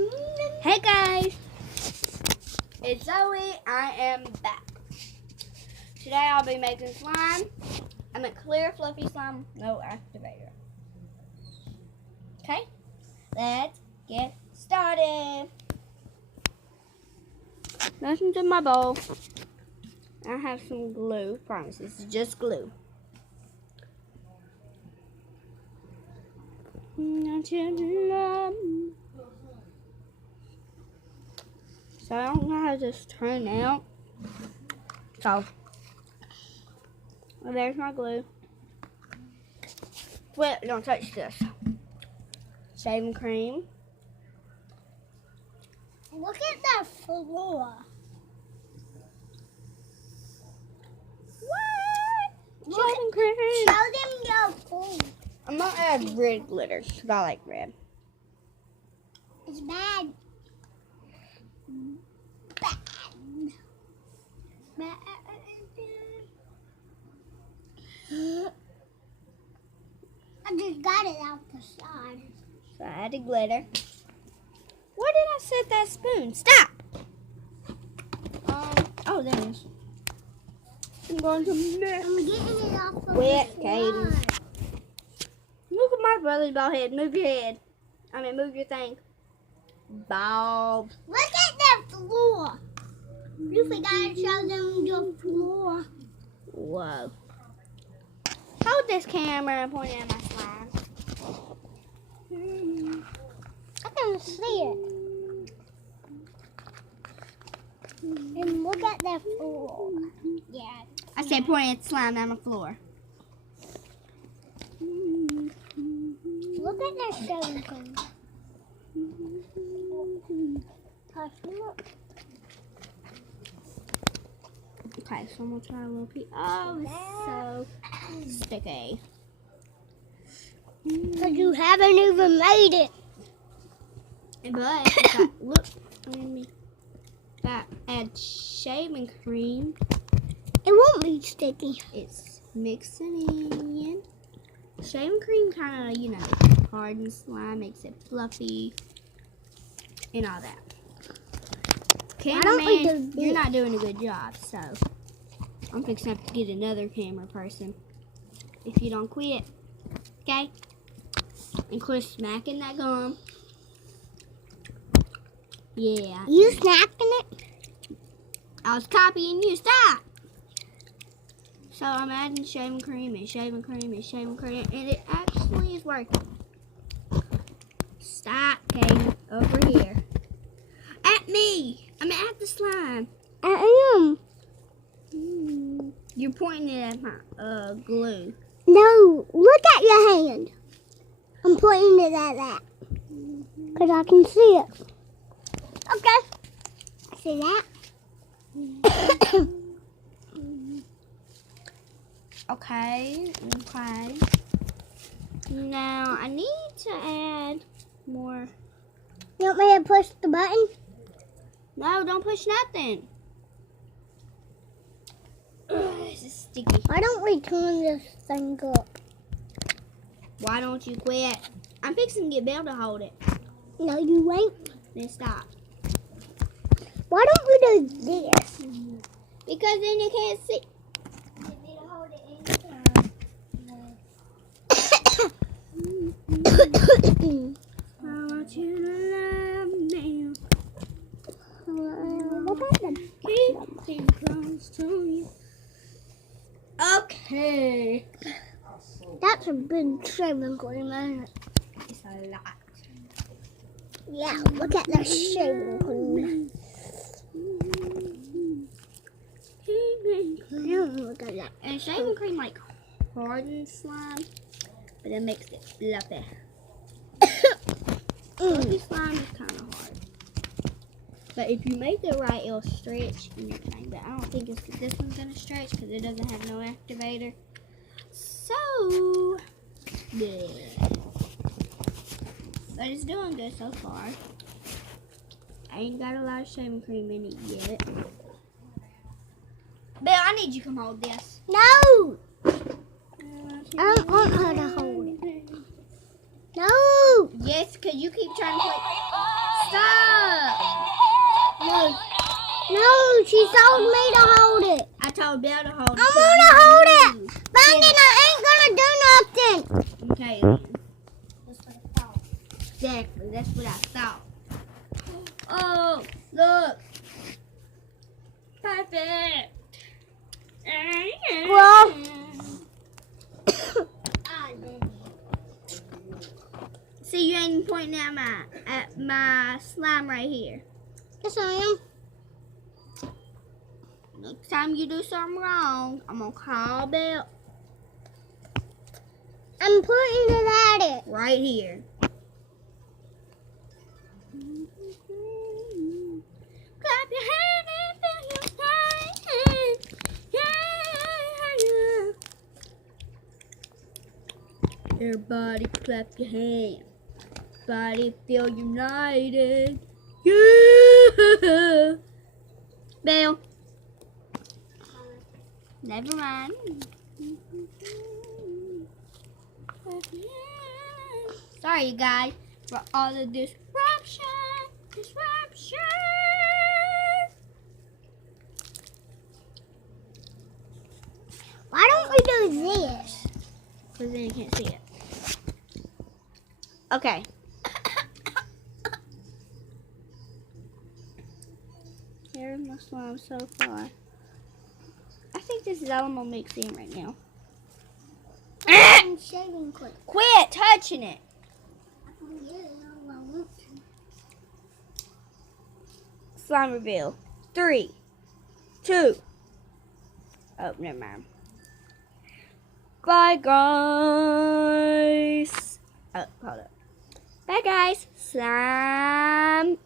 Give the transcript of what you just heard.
Hey guys, it's Zoe. I am back. Today I'll be making slime. I'm a clear fluffy slime, no activator. Okay, let's get started. Nothing's in my bowl. I have some glue. Promise, this is just glue. So I don't know how this turned out. So there's my glue. Wait, don't touch this. Shaving cream. Look at that floor. What? Shaving cream. Show them your food. I'm gonna add red glitter because I like red. It's bad. Bad. Bad. I just got it out the side. So I added glitter. Where did I set that spoon? Stop! Oh, there it is. I'm going to mix. I'm getting it off of Wet, the Caden. floor. Look at my brother's bald head. Move your head. Move your thing. Bald. Look at that floor. You forgot to show them your floor. Whoa. Hold this camera and point it at my slime. I can see it. And look at that floor. Yeah. I said point at slime on the floor. Look at that shaving cream. Look. Okay, so I'm gonna try a little piece. Oh, it's so sticky. Because you haven't even made it. But look, add shaving cream. It won't be sticky. It's mixing in. Shaving cream kind of, hardens slime, makes it fluffy, and all that. Cameraman, you're not doing a good job, so I'm fixing to have to get another camera person if you don't quit. Okay? And quit smacking that gum. Yeah. You snacking it? I was copying you. Stop! So I'm adding shaving cream and shaving cream and shaving cream, and it actually is working. Stop, Kaden. Over here. At me! At the slime. I am. You're pointing it at my glue. No, look at your hand. I'm pointing it at that. Because I can see it. Okay. See that? Okay. Now I need to add more. You want me to push the button? No, don't push nothing. This is sticky. Why don't we turn this thing up? Why don't you quit? I'm fixing to get Belle to hold it. No, you ain't. Then stop. Why don't we do this? Because then you can't see. I want you to love me. Look at them. Keep me close to you. Okay. That's a big shaving cream, isn't it? It's a lot. Yeah, look at that shaving cream. Look at that. And shaving cream hardens slime, but it makes it fluffy. Fluffy slime is kind of hard. But if you make it right, it'll stretch and everything. But I don't think this one's going to stretch because it doesn't have no activator. So, yeah. But it's doing good so far. I ain't got a lot of shaving cream in it yet. Belle, I need you to come hold this. No! I don't want her to hold it. No! Yes, because you keep trying to play. Stop! No, she told me to hold it. I told Belle to hold it. I want to hold it. But then I ain't gonna do nothing. Okay, then. That's what I thought. Exactly, that's what I thought. Oh, look. Perfect. Well. See, you ain't pointing at my slime right here. Yes, I am. Next time you do something wrong, I'm gonna call Belle I'm pointing it at it. right here. Clap your hand and feel your pain. Yeah. Everybody clap your hand. Body feel united. Yeah. Belle. Never mind. Sorry, you guys, for all the disruption. Why don't we do this? Because then you can't see it. Okay. Here's my slime so far. I think this is all I'm gonna mix in right now. I'm shaving quick. Quit touching it. Slime reveal. 3, 2. Oh, never mind. Bye, guys. Oh, hold up. Bye, guys. Slime